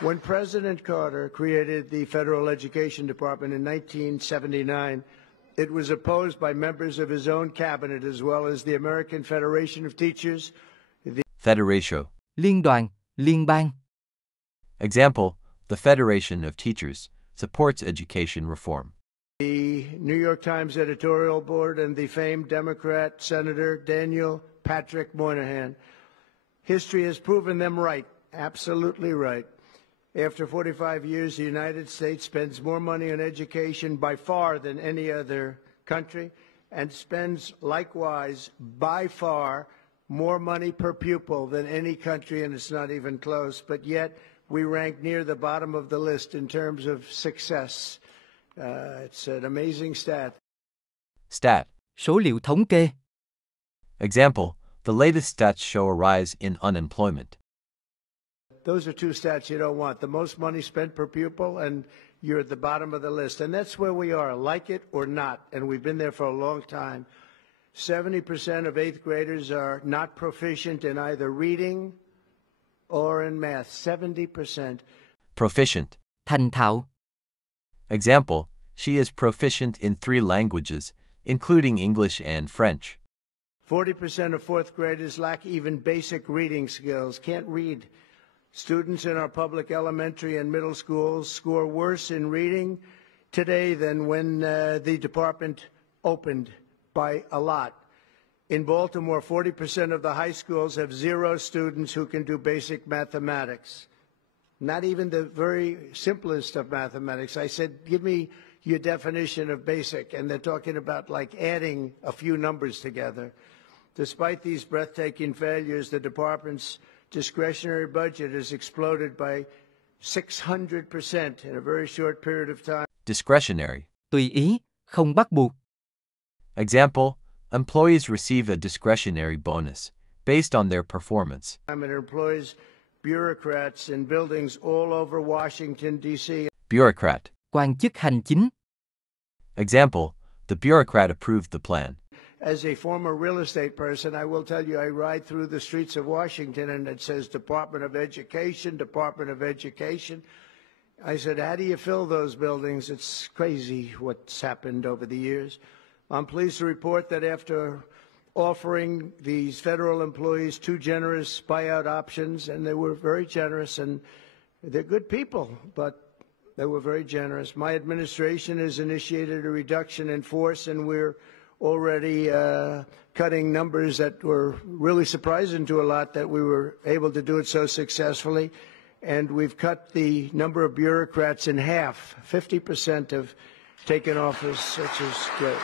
When President Carter created the Federal Education Department in 1979, it was opposed by members of his own cabinet as well as the American Federation of Teachers. Federatio. Liên đoàn, liên bang. Example, the Federation of Teachers supports education reform. The New York Times editorial board and the famed Democrat Senator Daniel Patrick Moynihan. History has proven them right, absolutely right. After 45 years, the United States spends more money on education by far than any other country, and spends likewise by far more money per pupil than any country, and it's not even close. But yet, we rank near the bottom of the list in terms of success. It's an amazing stat. Stat. Số liệu thống kê. Example, the latest stats show a rise in unemployment. Those are two stats you don't want. The most money spent per pupil, and you're at the bottom of the list. And that's where we are, like it or not. And we've been there for a long time. 70% of 8th graders are not proficient in either reading or in math. 70%. Proficient. Thành thạo. Example, she is proficient in 3 languages, including English and French. 40% of 4th graders lack even basic reading skills, can't read. Students in our public elementary and middle schools score worse in reading today than when the department opened by a lot. In Baltimore, 40% of the high schools have 0 students who can do basic mathematics. Not even the very simplest of mathematics. I said, give me your definition of basic, and they're talking about like adding a few numbers together. Despite these breathtaking failures, the department's discretionary budget has exploded by 600% in a very short period of time. Discretionary. Tùy ý, không bắt buộc. Example, employees receive a discretionary bonus based on their performance. It employs bureaucrats in buildings all over Washington, D.C. Bureaucrat. Quan chức hành chính. Example, the bureaucrat approved the plan. As a former real estate person, I will tell you, I ride through the streets of Washington and it says Department of Education, Department of Education. I said, how do you fill those buildings? It's crazy what's happened over the years. I'm pleased to report that after offering these federal employees 2 generous buyout options, and they were very generous, and they're good people, but they were very generous. My administration has initiated a reduction in force, and we're already cutting numbers that were really surprising to a lot that we were able to do it so successfully. And we've cut the number of bureaucrats in half. 50% have taken office, which is great.